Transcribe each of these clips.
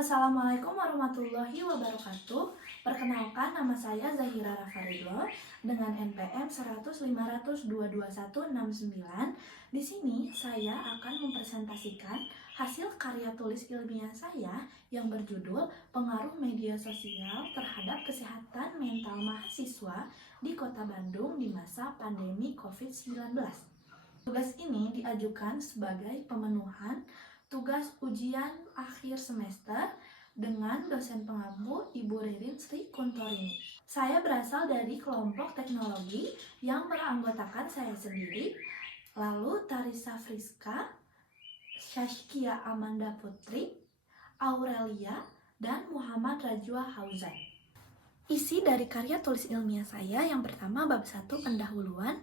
Assalamualaikum warahmatullahi wabarakatuh. Perkenalkan, nama saya Zahira Rafaridlo dengan NPM 10050022169. Di sini saya akan mempresentasikan hasil karya tulis ilmiah saya yang berjudul Pengaruh Media Sosial Terhadap Kesehatan Mental Mahasiswa di Kota Bandung di Masa Pandemi COVID-19. Tugas ini diajukan sebagai pemenuhan tugas ujian akhir semester dengan dosen pengampu Ibu Ririn Sri Kuntorini. Saya berasal dari kelompok teknologi yang beranggotakan saya sendiri, lalu Tarisa Friska, Shashkia Amanda Putri, Aurelia, dan Muhammad Rajwa Hauzan. Isi dari karya tulis ilmiah saya yang pertama bab 1 pendahuluan,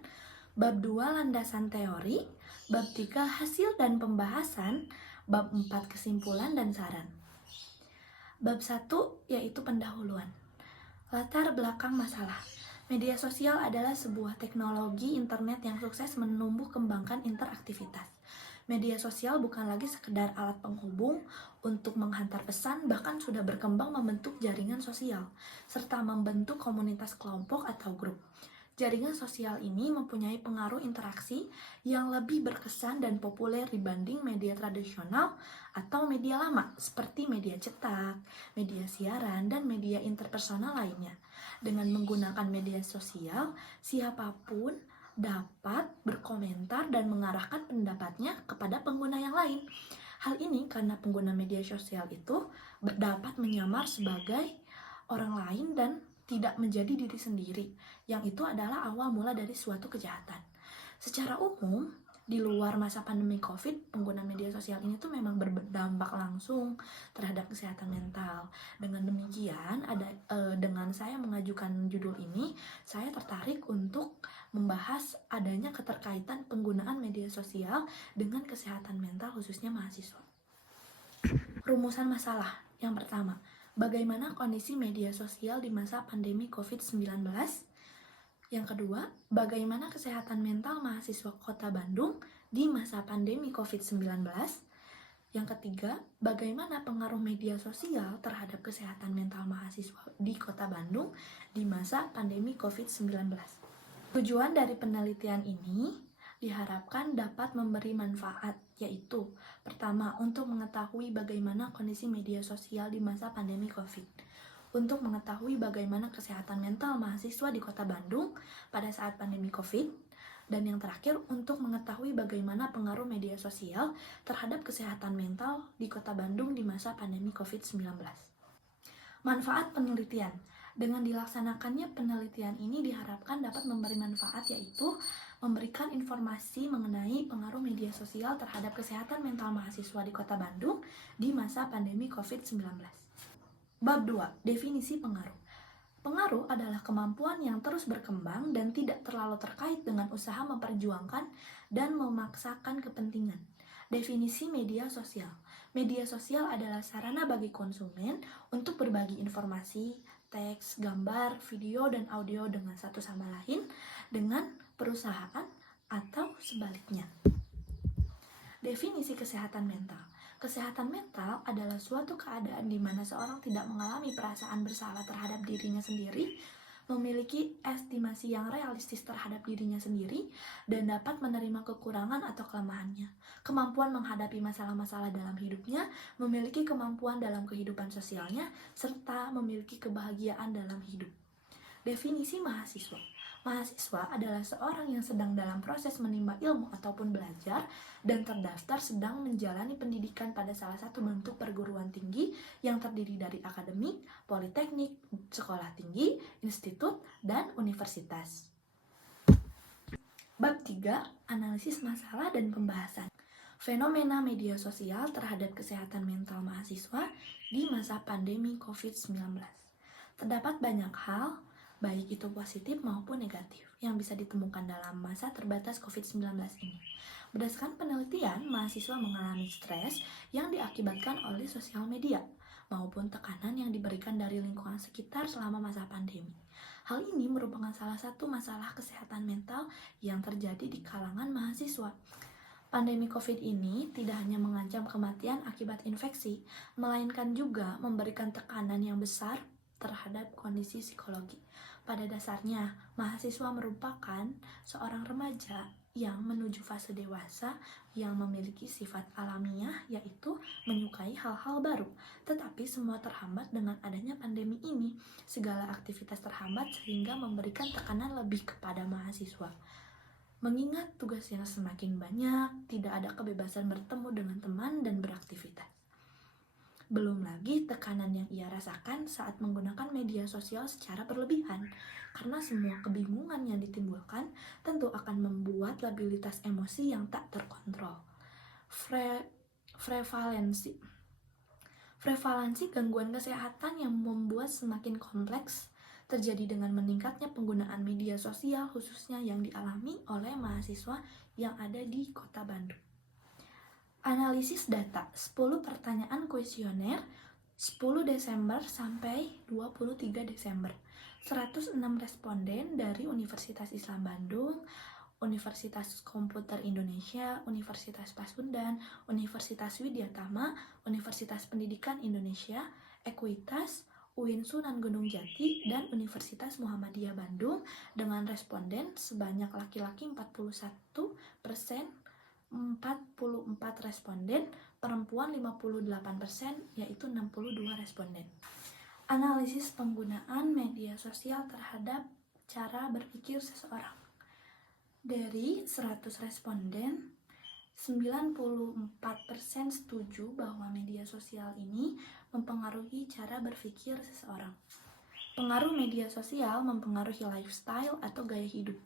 bab 2 landasan teori, bab 3 hasil dan pembahasan, bab 4 kesimpulan dan saran. Bab 1 yaitu pendahuluan. Latar belakang masalah. Media sosial adalah sebuah teknologi internet yang sukses menumbuh kembangkan interaktivitas. Media sosial bukan lagi sekedar alat penghubung untuk menghantar pesan, bahkan sudah berkembang membentuk jaringan sosial, serta membentuk komunitas kelompok atau grup. Jaringan sosial ini mempunyai pengaruh interaksi yang lebih berkesan dan populer dibanding media tradisional atau media lama seperti media cetak, media siaran, dan media interpersonal lainnya. Dengan menggunakan media sosial, siapapun dapat berkomentar dan mengarahkan pendapatnya kepada pengguna yang lain. Hal ini karena pengguna media sosial itu dapat menyamar sebagai orang lain dan tidak menjadi diri sendiri, yang itu adalah awal mula dari suatu kejahatan. Secara umum, di luar masa pandemi COVID, pengguna media sosial ini tuh memang berdampak langsung terhadap kesehatan mental. Dengan demikian, dengan saya mengajukan judul ini, saya tertarik untuk membahas adanya keterkaitan penggunaan media sosial dengan kesehatan mental khususnya mahasiswa. Rumusan masalah yang pertama, bagaimana kondisi media sosial di masa pandemi COVID-19? Yang kedua, bagaimana kesehatan mental mahasiswa Kota Bandung di masa pandemi COVID-19? Yang ketiga, bagaimana pengaruh media sosial terhadap kesehatan mental mahasiswa di Kota Bandung di masa pandemi COVID-19? Tujuan dari penelitian ini diharapkan dapat memberi manfaat, yaitu pertama, untuk mengetahui bagaimana kondisi media sosial di masa pandemi COVID, untuk mengetahui bagaimana kesehatan mental mahasiswa di Kota Bandung pada saat pandemi COVID, dan yang terakhir, untuk mengetahui bagaimana pengaruh media sosial terhadap kesehatan mental di Kota Bandung di masa pandemi COVID-19. Manfaat penelitian. Dengan dilaksanakannya penelitian ini diharapkan dapat memberi manfaat, yaitu memberikan informasi mengenai pengaruh media sosial terhadap kesehatan mental mahasiswa di Kota Bandung di masa pandemi COVID-19. Bab 2. Definisi pengaruh. Pengaruh adalah kemampuan yang terus berkembang dan tidak terlalu terkait dengan usaha memperjuangkan dan memaksakan kepentingan. Definisi media sosial. Media sosial adalah sarana bagi konsumen untuk berbagi informasi, teks, gambar, video, dan audio dengan satu sama lain, dengan perusahaan, atau sebaliknya. Definisi kesehatan mental. Kesehatan mental adalah suatu keadaan di mana seorang tidak mengalami perasaan bersalah terhadap dirinya sendiri, memiliki estimasi yang realistis terhadap dirinya sendiri, dan dapat menerima kekurangan atau kelemahannya, kemampuan menghadapi masalah-masalah dalam hidupnya, memiliki kemampuan dalam kehidupan sosialnya, serta memiliki kebahagiaan dalam hidup. Definisi mahasiswa. Mahasiswa adalah seorang yang sedang dalam proses menimba ilmu ataupun belajar dan terdaftar sedang menjalani pendidikan pada salah satu bentuk perguruan tinggi yang terdiri dari akademik, politeknik, sekolah tinggi, institut, dan universitas. Bab 3. Analisis masalah dan pembahasan. Fenomena media sosial terhadap kesehatan mental mahasiswa di masa pandemi COVID-19. Terdapat banyak hal, baik itu positif maupun negatif, yang bisa ditemukan dalam masa terbatas COVID-19 ini. Berdasarkan penelitian, mahasiswa mengalami stres yang diakibatkan oleh sosial media, maupun tekanan yang diberikan dari lingkungan sekitar selama masa pandemi. Hal ini merupakan salah satu masalah kesehatan mental yang terjadi di kalangan mahasiswa. Pandemi COVID ini tidak hanya mengancam kematian akibat infeksi, melainkan juga memberikan tekanan yang besar terhadap kondisi psikologi. Pada dasarnya, mahasiswa merupakan seorang remaja yang menuju fase dewasa yang memiliki sifat alamiah, yaitu menyukai hal-hal baru. Tetapi semua terhambat dengan adanya pandemi ini. Segala aktivitas terhambat sehingga memberikan tekanan lebih kepada mahasiswa. Mengingat tugas yang semakin banyak, tidak ada kebebasan bertemu dengan teman dan beraktivitas. Belum lagi tekanan yang ia rasakan saat menggunakan media sosial secara berlebihan, karena semua kebingungan yang ditimbulkan tentu akan membuat labilitas emosi yang tak terkontrol. Prevalensi gangguan kesehatan yang membuat semakin kompleks terjadi dengan meningkatnya penggunaan media sosial, khususnya yang dialami oleh mahasiswa yang ada di Kota Bandung. Analisis data 10 pertanyaan kuesioner 10 Desember sampai 23 Desember. 106 responden dari Universitas Islam Bandung, Universitas Komputer Indonesia, Universitas Pasundan, Universitas Widyatama, Universitas Pendidikan Indonesia, Ekuitas, UIN Sunan Gunung Jati, dan Universitas Muhammadiyah Bandung dengan responden sebanyak laki-laki 41%, 44 responden, perempuan 58%, yaitu 62 responden. Analisis penggunaan media sosial terhadap cara berpikir seseorang. Dari 100 responden, 94% setuju bahwa media sosial ini mempengaruhi cara berpikir seseorang. Pengaruh media sosial mempengaruhi lifestyle atau gaya hidup.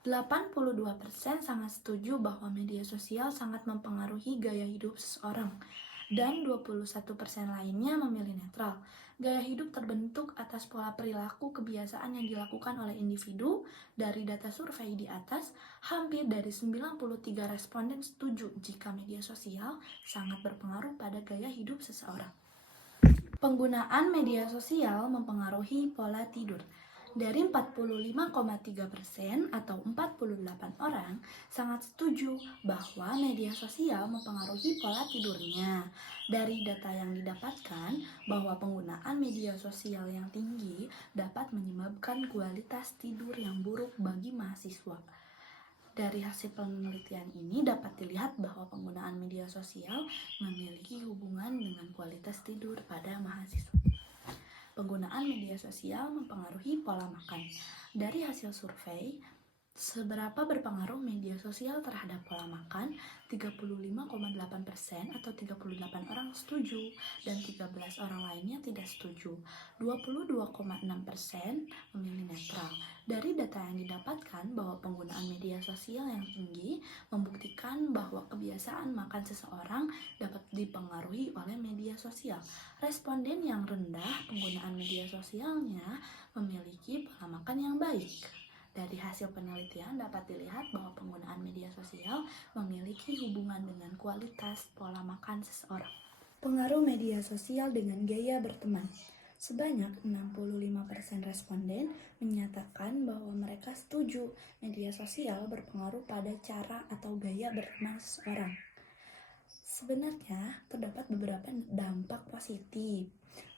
82% sangat setuju bahwa media sosial sangat mempengaruhi gaya hidup seseorang, dan 21% lainnya memilih netral. Gaya hidup terbentuk atas pola perilaku kebiasaan yang dilakukan oleh individu. Dari data survei di atas, hampir dari 93 responden setuju jika media sosial sangat berpengaruh pada gaya hidup seseorang. Penggunaan media sosial mempengaruhi pola tidur. Dari 45,3% atau 48 orang sangat setuju bahwa media sosial mempengaruhi pola tidurnya. Dari data yang didapatkan bahwa penggunaan media sosial yang tinggi dapat menyebabkan kualitas tidur yang buruk bagi mahasiswa. Dari hasil penelitian ini dapat dilihat bahwa penggunaan media sosial memiliki hubungan dengan kualitas tidur pada mahasiswa. Penggunaan media sosial mempengaruhi pola makan. Dari hasil survei, seberapa berpengaruh media sosial terhadap pola makan? 35,8% atau 38 orang setuju dan 13 orang lainnya tidak setuju. 22,6% memilih netral. Dari data yang didapatkan bahwa penggunaan media sosial yang tinggi membuktikan bahwa kebiasaan makan seseorang dapat dipengaruhi oleh media sosial. Responden yang rendah penggunaan media sosialnya memiliki pola makan yang baik. Dari hasil penelitian dapat dilihat bahwa penggunaan media sosial memiliki hubungan dengan kualitas pola makan seseorang. Pengaruh media sosial dengan gaya berteman. Sebanyak 65% responden menyatakan bahwa mereka setuju media sosial berpengaruh pada cara atau gaya berteman seseorang. Sebenarnya terdapat beberapa dampak positif,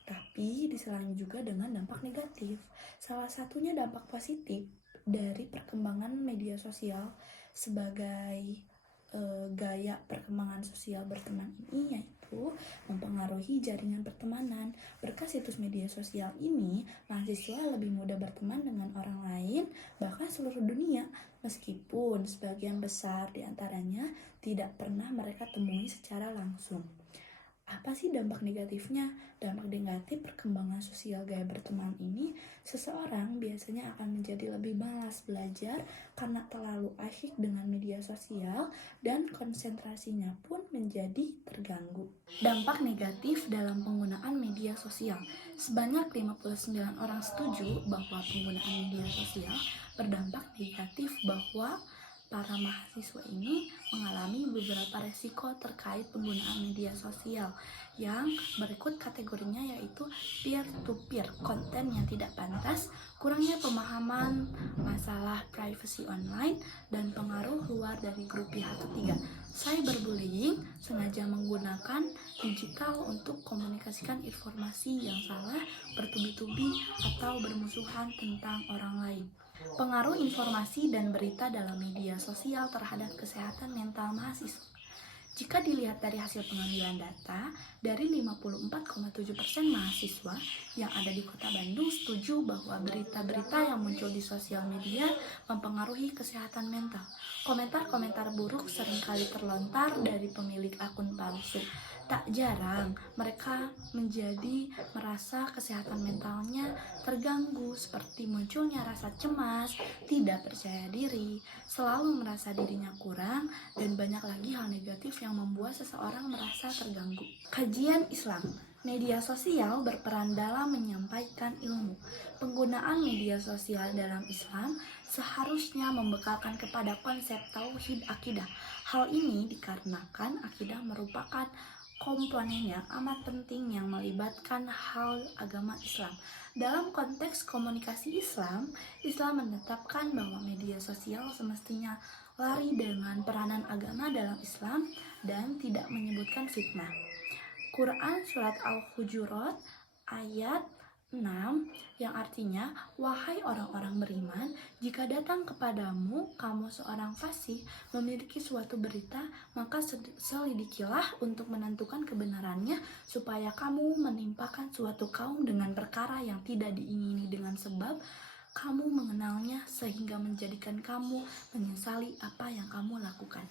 tapi diselingi juga dengan dampak negatif. Salah satunya dampak positif dari perkembangan media sosial sebagai gaya perkembangan sosial berteman ini, yaitu mempengaruhi jaringan pertemanan. Berkat situs media sosial ini, mahasiswa lebih mudah berteman dengan orang lain, bahkan seluruh dunia, meskipun sebagian besar di antaranya tidak pernah mereka temui secara langsung. Apa sih dampak negatifnya? Dampak negatif perkembangan sosial gaya berteman ini, seseorang biasanya akan menjadi lebih malas belajar karena terlalu asyik dengan media sosial dan konsentrasinya pun menjadi terganggu. Dampak negatif dalam penggunaan media sosial. Sebanyak 59 orang setuju bahwa penggunaan media sosial berdampak negatif bahwa para mahasiswa ini mengalami beberapa resiko terkait penggunaan media sosial yang berikut kategorinya, yaitu peer-to-peer konten yang tidak pantas, kurangnya pemahaman masalah privacy online, dan pengaruh luar dari grup pihak ketiga. Cyberbullying sengaja menggunakan digital untuk komunikasikan informasi yang salah, bertubi-tubi, atau bermusuhan tentang orang lain. Pengaruh informasi dan berita dalam media sosial terhadap kesehatan mental mahasiswa. Jika dilihat dari hasil pengambilan data, dari 54,7% mahasiswa yang ada di Kota Bandung setuju bahwa berita-berita yang muncul di sosial media mempengaruhi kesehatan mental. Komentar-komentar buruk seringkali terlontar dari pemilik akun palsu. Tak jarang mereka merasa kesehatan mentalnya terganggu, seperti munculnya rasa cemas, tidak percaya diri, selalu merasa dirinya kurang, dan banyak lagi hal negatif yang membuat seseorang merasa terganggu. Kajian Islam. Media sosial berperan dalam menyampaikan ilmu. Penggunaan media sosial dalam Islam seharusnya membekalkan kepada konsep tauhid akidah. Hal ini dikarenakan akidah merupakan komponen yang amat penting yang melibatkan hal agama Islam. Dalam konteks komunikasi Islam, Islam menetapkan bahwa media sosial semestinya lari dengan peranan agama dalam Islam dan tidak menyebutkan fitnah. Quran Surat Al-Hujurat ayat 6 yang artinya, wahai orang-orang beriman, jika datang kepadamu kamu seorang fasih memiliki suatu berita, maka selidikilah untuk menentukan kebenarannya, supaya kamu menimpakan suatu kaum dengan perkara yang tidak diingini dengan sebab kamu mengenalnya, sehingga menjadikan kamu menyesali apa yang kamu lakukan.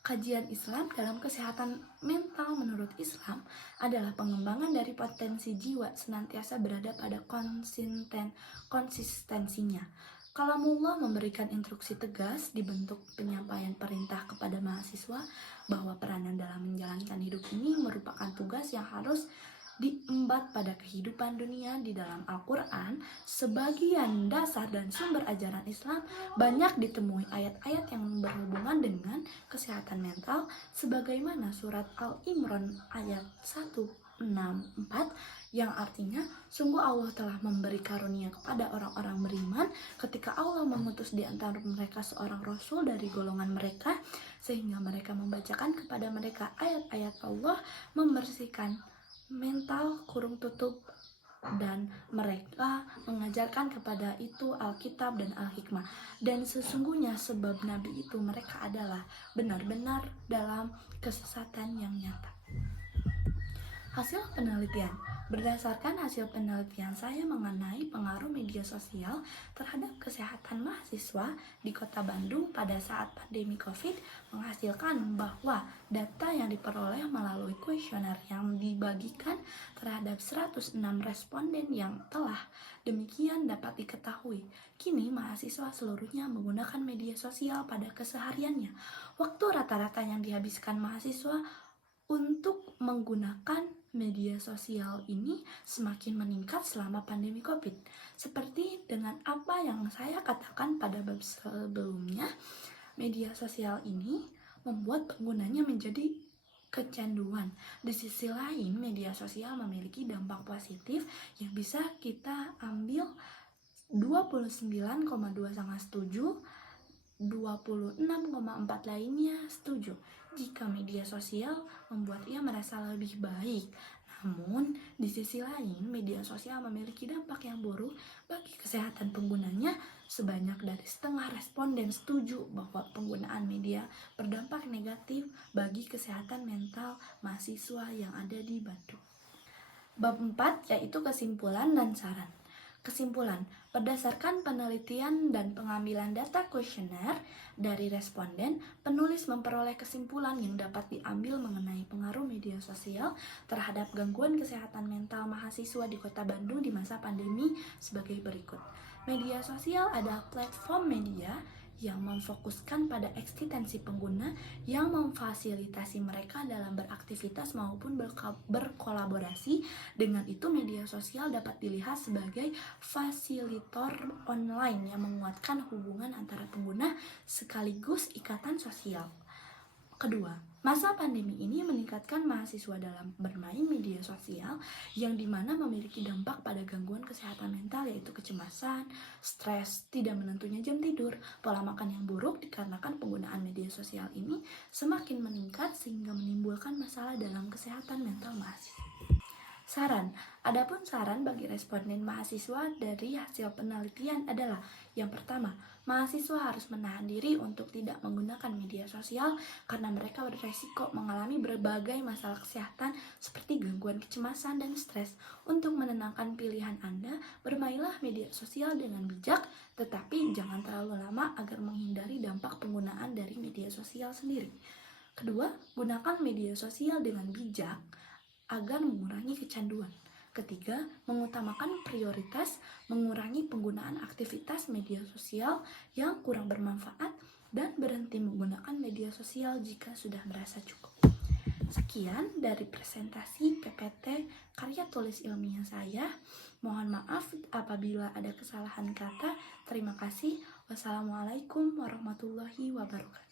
Kajian Islam dalam kesehatan mental menurut Islam adalah pengembangan dari potensi jiwa senantiasa berada pada konsistensinya. Kalamullah memberikan instruksi tegas di bentuk penyampaian perintah kepada mahasiswa bahwa peranan dalam menjalankan hidup ini merupakan tugas yang harus diembat pada kehidupan dunia. Di dalam Al-Quran, sebagian dasar dan sumber ajaran Islam banyak ditemui ayat-ayat yang berhubungan dengan kesehatan mental, sebagaimana surat Al-Imran ayat 164 yang artinya, sungguh Allah telah memberi karunia kepada orang-orang beriman ketika Allah mengutus di antara mereka seorang rasul dari golongan mereka, sehingga mereka membacakan kepada mereka ayat-ayat Allah, membersihkan mental kurung tutup, dan mereka mengajarkan kepada itu Alkitab dan Al-Hikmah. Dan sesungguhnya sebab Nabi itu mereka adalah benar-benar dalam kesesatan yang nyata. Hasil penelitian. Berdasarkan hasil penelitian saya mengenai pengaruh media sosial terhadap kesehatan mahasiswa di Kota Bandung pada saat pandemi COVID, menghasilkan bahwa data yang diperoleh melalui kuesioner yang dibagikan terhadap 106 responden yang telah demikian dapat diketahui. Kini mahasiswa seluruhnya menggunakan media sosial pada kesehariannya. Waktu rata-rata yang dihabiskan mahasiswa untuk menggunakan media sosial ini semakin meningkat selama pandemi COVID. Seperti dengan apa yang saya katakan pada bab sebelumnya, media sosial ini membuat penggunanya menjadi kecanduan. Di sisi lain, media sosial memiliki dampak positif yang bisa kita ambil. 29,2 sangat setuju, 26,4 lainnya setuju jika media sosial membuat ia merasa lebih baik. Namun, di sisi lain, media sosial memiliki dampak yang buruk bagi kesehatan penggunanya. Sebanyak dari setengah responden setuju bahwa penggunaan media berdampak negatif bagi kesehatan mental mahasiswa yang ada di Bandung. Bab 4 yaitu kesimpulan dan saran. Kesimpulan, berdasarkan penelitian dan pengambilan data kuesioner dari responden, penulis memperoleh kesimpulan yang dapat diambil mengenai pengaruh media sosial terhadap gangguan kesehatan mental mahasiswa di Kota Bandung di masa pandemi sebagai berikut. Media sosial adalah platform media yang memfokuskan pada eksistensi pengguna yang memfasilitasi mereka dalam beraktivitas maupun berkolaborasi. Dengan itu, media sosial dapat dilihat sebagai fasilitator online yang menguatkan hubungan antara pengguna sekaligus ikatan sosial. Kedua, masa pandemi ini meningkatkan mahasiswa dalam bermain media sosial yang dimana memiliki dampak pada gangguan kesehatan mental, yaitu kecemasan, stres, tidak menentunya jam tidur, pola makan yang buruk dikarenakan penggunaan media sosial ini semakin meningkat sehingga menimbulkan masalah dalam kesehatan mental mahasiswa. Saran. Adapun saran bagi responden mahasiswa dari hasil penelitian adalah: yang pertama, mahasiswa harus menahan diri untuk tidak menggunakan media sosial karena mereka beresiko mengalami berbagai masalah kesehatan seperti gangguan kecemasan dan stres. Untuk menenangkan pilihan Anda, bermainlah media sosial dengan bijak, tetapi jangan terlalu lama agar menghindari dampak penggunaan dari media sosial sendiri. Kedua, gunakan media sosial dengan bijak agar mengurangi kecanduan. Ketiga, mengutamakan prioritas, mengurangi penggunaan aktivitas media sosial yang kurang bermanfaat, dan berhenti menggunakan media sosial jika sudah merasa cukup. Sekian dari presentasi PPT karya tulis ilmiah saya. Mohon maaf apabila ada kesalahan kata. Terima kasih. Wassalamualaikum warahmatullahi wabarakatuh.